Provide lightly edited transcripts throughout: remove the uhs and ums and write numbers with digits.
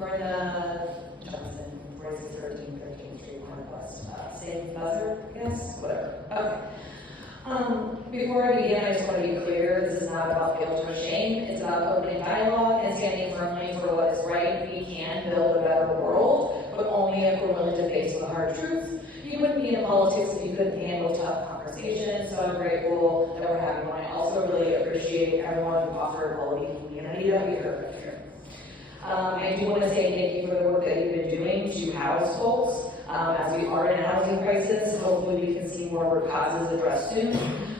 LaRinda Johnson, 4613 13th Street, West. Same buzzer, I guess? Whatever. Okay. Before I begin, I just want to be clear, this is not about guilt or shame. It's about opening dialogue and standing firmly for what is right. We can build a better world, but only if we're willing to face the hard truths. You wouldn't be in politics if you couldn't handle tough conversations, so I'm grateful that we're having one. I also really appreciate everyone who offered quality community that we heard here. I do want to say thank you for the work that you've been doing to house folks. As we are in a housing crisis, hopefully we can see more root causes addressed soon.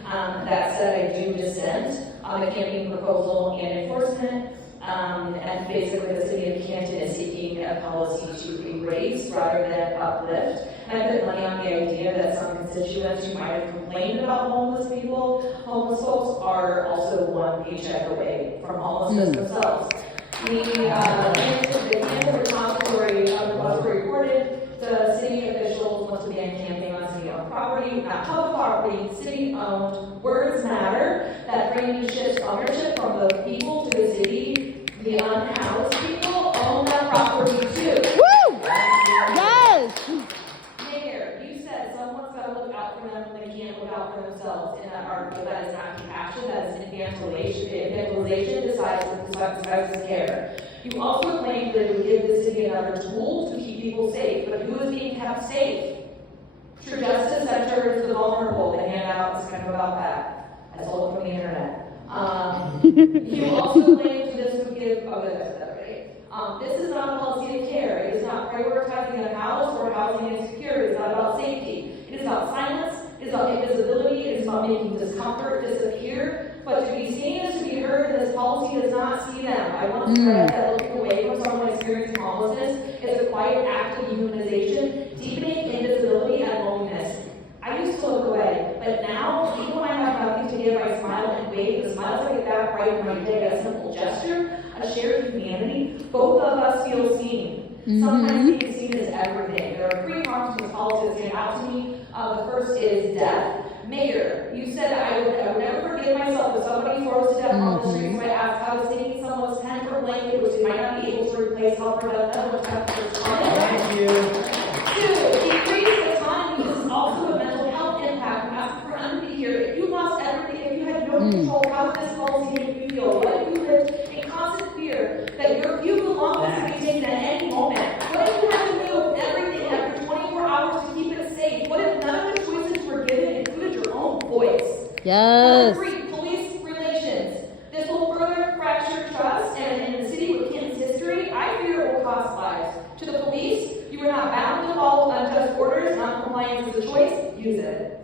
That said, I do dissent on the camping proposal and enforcement. And basically the city of Canton is seeking a policy to erase rather than uplift. And I put money on the idea that some constituents who might have complained about homeless folks are also one paycheck away from homelessness themselves. The Canton repository reported the city officials want to ban camping on city-owned property, not public property, city-owned. Words matter. That framing shifts ownership from the people to the city. The unhoused people own that property too. Woo! Yes! Mayor, you said someone's got to look out for them when they can't look out for themselves in that article. That is not compassion, that is infantilization. Infantilization disguises care. You also claimed that it would give the city another tool to keep people safe, but who is being kept safe? True Justice Center the vulnerable. The handout is kind of about that. I stole it from the internet. You also claimed this would give, this is not a policy of care. It is not prioritizing a house or housing insecurity. It is not about safety. It is about silence. It is about invisibility. It is about making discomfort disappear. But to be seen is to be heard, and this policy does not see them. I want to stress that looking away from someone experiencing homelessness is a quiet act of dehumanization, deepening invisibility and loneliness. I used to look away, but now, even when I have nothing to give, I smile and wave. The smiles I get back right when I take a simple gesture, a shared humanity. Both of us feel seen. Sometimes being seen is everything. There are 3 harms to this policy that stand out to me. The first is death. Mayor, you said I would never forgive myself if somebody froze to death on the street. So I asked how is taking someone's tent or blanket, which they might not be able to replace, help prevent them with temperatures. Thank you. 2, decrease economy. This is also a mental health impact. I'm asking for empathy here. If you lost everything, if you had no control, how does this policy make you feel? What if you lived in constant fear that you belongings could be taken at any moment? What if you had to deal with everything after 24 hours to keep it safe? What if none of the choices were given included your own voice? Yes. Number 3, police relations. This will further fracture trust, and in the city with Canton's history, I fear it will cost lives. To the police, you are not bound to follow unjust orders. Non-compliance is a choice. Use it.